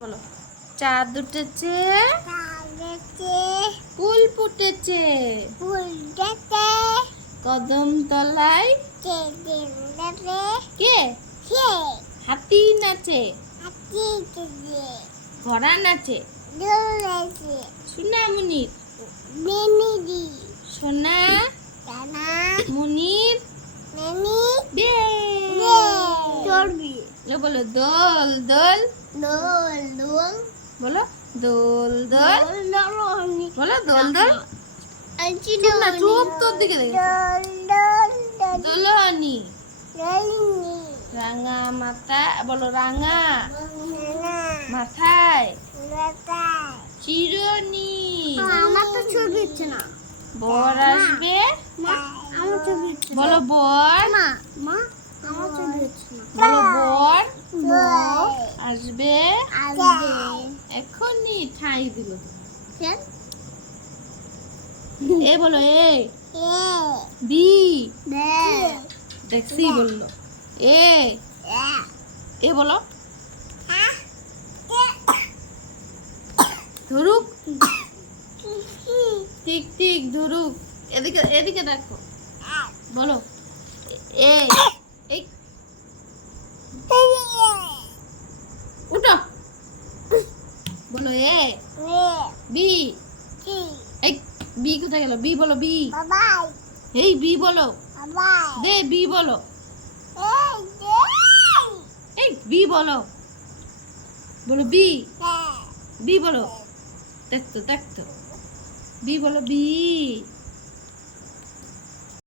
বলো চাঁদ উঠেছে ফুল ফুটেছে কদম তলায় কে হাতি নাচে ঘোড়া নাচে সোনা মুনির সোনা মুনির বলো দোল দোল বলো দোল দোল বলো দোল দোল না চুপ তোর দিকে দোলনি রাঙা মাথা বলো রাঙা মাথায় চিরনি আমার তো ছবি হচ্ছে না বর আসবে আমার ছবি হচ্ছে বলো বর মা আমার ছবি হচ্ছে না বলো বর বর আসবে আসবে এখনই ঠাই দিল কেন এ বলো এ এ বি বে দেখছি বললো এ এ বলো ধরুক টিক টিক ধরুক এদিকে এদিকে দেখো বলো এ এই উঠো বলো এ বি এই বি কোথায় গেল বি বলো বি এই বি বলো দে বি বলো এই বি বলো বলো বি বি বলো দেখতো বি বলো বি